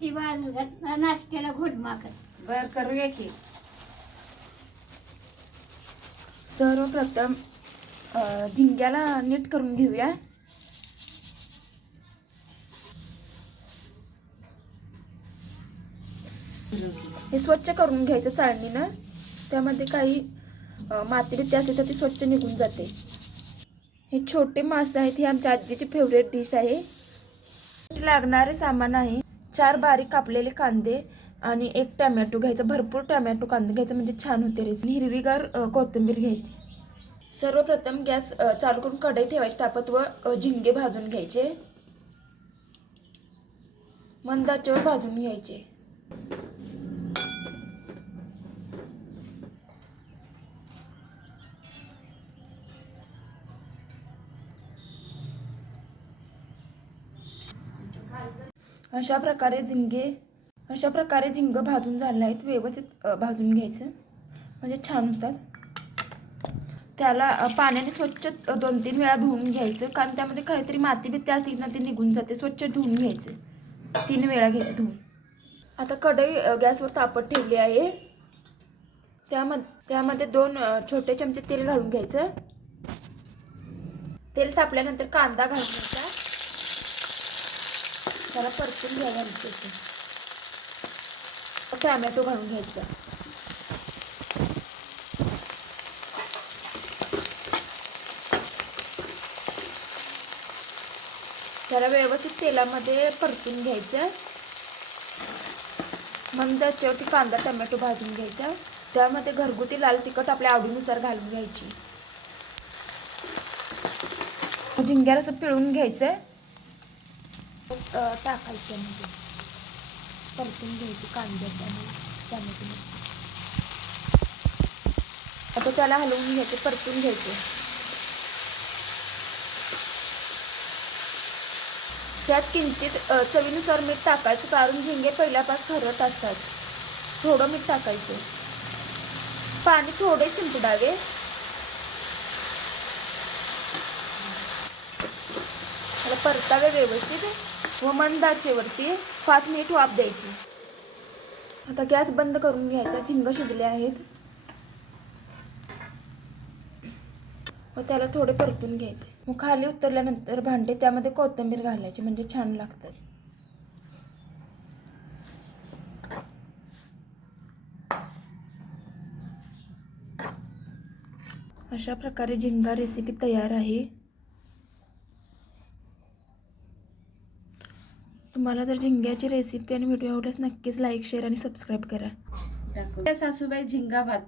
ती बाजू नाश्त्याला घोट कर बर करूया की. सर्वप्रथम अ, झिंग्याला नीट करून घेऊया. हे स्वच्छ करून घ्यायचं चाळणीनं. त्यामध्ये काही अ, माती बिती असते तर ती स्वच्छ निघून जाते. हे छोटे मासे आहेत हे आमच्या आजीची फेवरेट डिश आहे. लागणारे सामान आहे. चार बारीक कापलेले कांदे आणि एक टॅमॅटो घ्यायचा भरपूर टॅमॅटो कांदे घ्यायचा म्हणजे छान होते रेसिपी हिरवीगार कोथिंबीर घ्यायची. सर्वप्रथम गॅस चालू करून कढई ठेवायची तापत व झिंगे भाजून घ्यायचे. मंदाच्यावर भाजून घ्यायचे. अशा प्रकारे झिंगे अशा प्रकारे झिंग भाजून झाले आहेत व्यवस्थित भाजून घ्यायचं. म्हणजे छान होतात. त्याला पाण्याने स्वच्छ दोन तीन वेळा धुवून घ्यायचं. कारण त्यामध्ये काहीतरी माती बी त्या ना ते निघून जाते. स्वच्छ धुवून घ्यायचं. तीन वेळा घ्यायचं धुवून. आता कढई गॅसवर तापत ठेवली आहे. त्यामध्ये त्यामध्ये दोन छोटे चमचे तेल घालून घ्यायचं. तेल तापल्यानंतर कांदा घालून घ्यायचा. त्याला परतून घ्यायला घ्यायचं टॅमॅटो घालून घ्यायचा. त्याला व्यवस्थित तेलामध्ये परतून घ्यायचं. मग त्याच्यावरती कांदा टमॅटो भाजून घ्यायचा. त्यामध्ये घरगुती लाल तिखट आपल्या आवडीनुसार घालून घ्यायची. झिंग्याला असं पिळून घ्यायचं टाकायचे म्हणजे. परतून घ्यायची कांद्यात आणि टमॅटो आता त्याला हलवून घ्यायचे परतून घ्यायचे. त्यात किंचित चवीनुसार मीठ टाकायचं कारण झिंगे पहिल्यापास खरत असतात. थोडं मीठ टाकायचं. पाणी थोडे शिंपडावे. परतावे व्यवस्थित. व मंद आचेवरती पाच मिनिट वाफ द्यायची. आता गॅस बंद करून घ्यायचा झिंग शिजले आहेत. व त्याला थोडे परतून घ्यायचे. मग खाली उतरल्यानंतर भांडे त्यामध्ये कोथिंबीर घालायची म्हणजे छान लागतात. अशा प्रकारे झिंगा रेसिपी तयार आहे. तुम्हाला जर झिंग्याची रेसिपी आणि व्हिडिओ आवडल्यास नक्कीच लाईक शेअर आणि सबस्क्राईब करा. सासूबाई झिंगा भात.